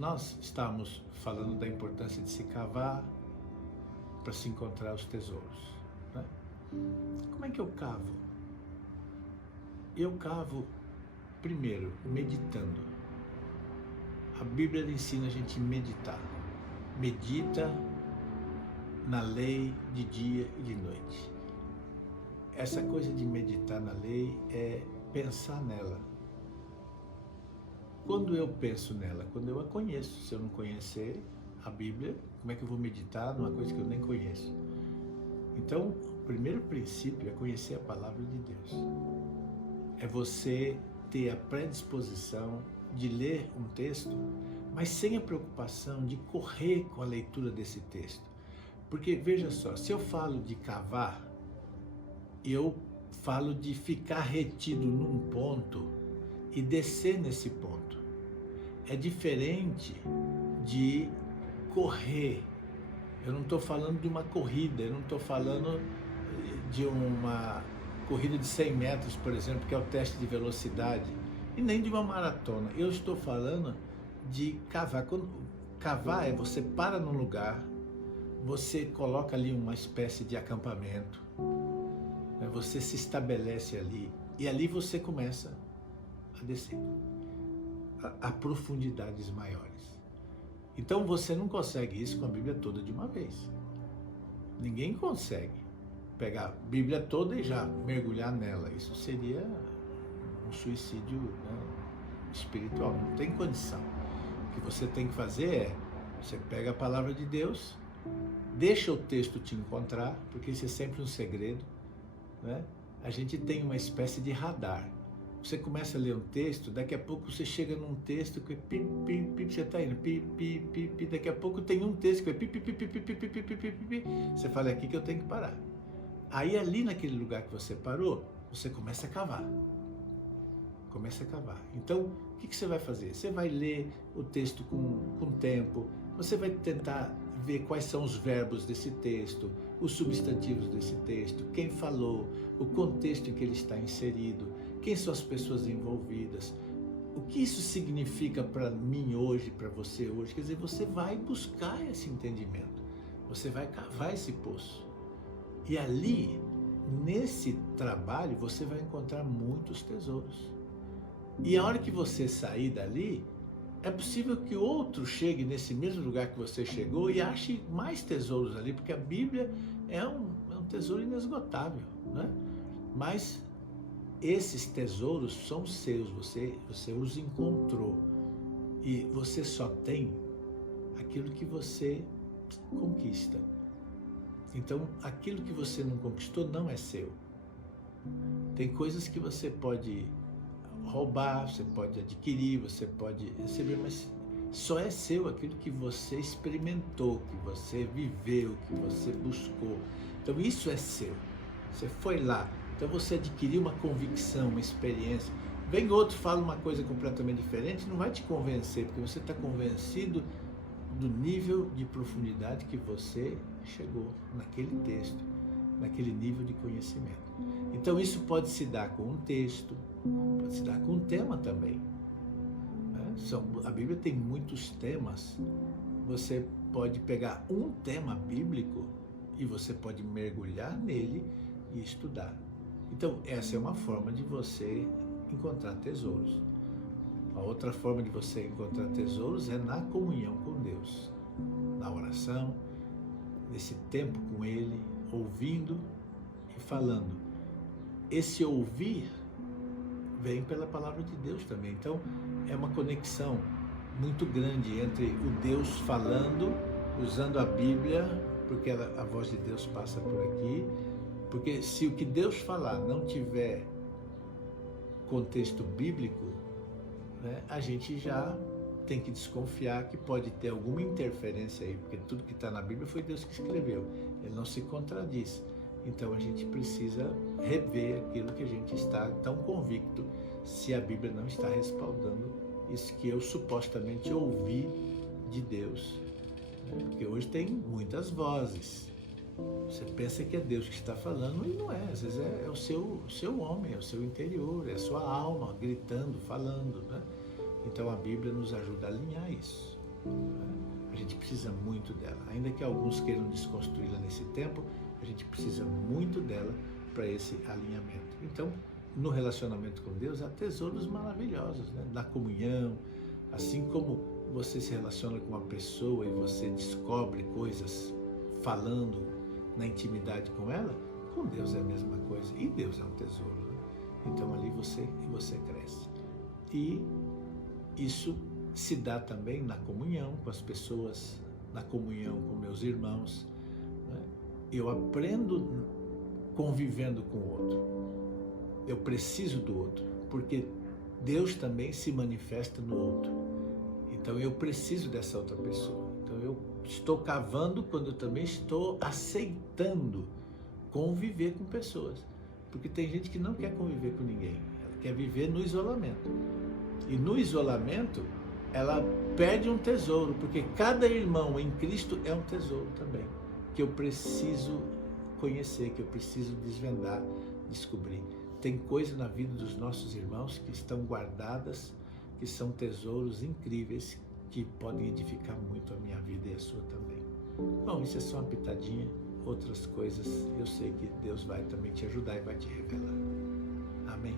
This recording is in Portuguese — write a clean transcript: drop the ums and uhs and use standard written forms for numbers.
nós estamos falando da importância de se cavar para se encontrar os tesouros, né? Como é que eu cavo? Eu cavo primeiro meditando. A Bíblia ensina a gente a meditar. Medita na lei de dia e de noite. Essa coisa de meditar na lei é pensar nela. Quando eu penso nela, quando eu a conheço, se eu não conhecer a Bíblia, como é que eu vou meditar numa coisa que eu nem conheço? Então, o primeiro princípio é conhecer a palavra de Deus. É você ter a predisposição de ler um texto, mas sem a preocupação de correr com a leitura desse texto. Porque, veja só, se eu falo de cavar, eu falo de ficar retido num ponto e descer nesse ponto. É diferente de correr. Eu não estou falando de uma corrida, eu não estou falando de uma corrida de 100 metros, por exemplo, que é o teste de velocidade, e nem de uma maratona. Eu estou falando de cavar. Cavar é você para num lugar, você coloca ali uma espécie de acampamento, né? Você se estabelece ali, e ali você começa a descer a profundidades maiores. Então você não consegue isso com a Bíblia toda de uma vez. Ninguém consegue pegar a Bíblia toda e já mergulhar nela. Isso seria um suicídio, né, espiritual. Não tem condição. O que você tem que fazer é, você pega a palavra de Deus, deixa o texto te encontrar, porque isso é sempre um segredo, né? A gente tem uma espécie de radar. Você começa a ler um texto, daqui a pouco você chega num texto que pi, pi, pi, você está indo, pi, pi, pi, pi, daqui a pouco tem um texto que é pi, pi, pi, pi, pi, pi, pi, pi, pi, pi, pi, você fala, é aqui que eu tenho que parar. Aí ali naquele lugar que você parou, você começa a cavar. Começa a cavar. Então, o que você vai fazer? Você vai ler o texto com tempo, você vai tentar ver quais são os verbos desse texto, os substantivos desse texto, quem falou, o contexto em que ele está inserido, quem são as pessoas envolvidas, o que isso significa para mim hoje, para você hoje. Quer dizer, você vai buscar esse entendimento, você vai cavar esse poço. E ali, nesse trabalho, você vai encontrar muitos tesouros. E a hora que você sair dali, é possível que outro chegue nesse mesmo lugar que você chegou e ache mais tesouros ali, porque a Bíblia é um tesouro inesgotável, né? Mas esses tesouros são seus, você os encontrou. E você só tem aquilo que você conquista. Então, aquilo que você não conquistou não é seu. Tem coisas que você pode roubar, você pode adquirir, você pode receber, mas só é seu aquilo que você experimentou, que você viveu, que você buscou. Então isso é seu. Você foi lá, então você adquiriu uma convicção, uma experiência. Vem outro, fala uma coisa completamente diferente, não vai te convencer, porque você está convencido do nível de profundidade que você chegou naquele texto, naquele nível de conhecimento. Então isso pode se dar com um texto, pode se dar com um tema também, né? A Bíblia tem muitos temas. Você pode pegar um tema bíblico e você pode mergulhar nele e estudar. Então essa é uma forma de você encontrar tesouros. A outra forma de você encontrar tesouros é na comunhão com Deus, na oração, nesse tempo com Ele, ouvindo e falando. Esse ouvir vem pela palavra de Deus também. Então é uma conexão muito grande entre o Deus falando, usando a Bíblia, porque a voz de Deus passa por aqui. Porque se o que Deus falar não tiver contexto bíblico, né, a gente já tem que desconfiar que pode ter alguma interferência aí, porque tudo que está na Bíblia foi Deus que escreveu, ele não se contradiz. Então a gente precisa rever aquilo que a gente está tão convicto, se a Bíblia não está respaldando isso que eu supostamente ouvi de Deus, né? Porque hoje tem muitas vozes. Você pensa que é Deus que está falando e não é. Às vezes é o seu homem, é o seu interior, é a sua alma gritando, falando, né? Então a Bíblia nos ajuda a alinhar isso. precisa muito dela. Ainda que alguns queiram desconstruí-la nesse tempo, a gente precisa muito dela para esse alinhamento. Então, no relacionamento com Deus, há tesouros maravilhosos, né? Na comunhão, assim como você se relaciona com uma pessoa e você descobre coisas falando na intimidade com ela, com Deus é a mesma coisa. E Deus é um tesouro, né? Então ali você cresce. E isso se dá também na comunhão com as pessoas, na comunhão com meus irmãos, né? Eu aprendo convivendo com o outro. Eu preciso do outro, porque Deus também se manifesta no outro. Então eu preciso dessa outra pessoa. Então eu estou cavando quando eu também estou aceitando conviver com pessoas. Porque tem gente que não quer conviver com ninguém. Ela quer viver no isolamento. E no isolamento, ela perde um tesouro, porque cada irmão em Cristo é um tesouro também, que eu preciso conhecer, que eu preciso desvendar, descobrir. Tem coisa na vida dos nossos irmãos que estão guardadas, que são tesouros incríveis, que podem edificar muito a minha vida e a sua também. Bom, isso é só uma pitadinha. Outras coisas eu sei que Deus vai também te ajudar e vai te revelar. Amém?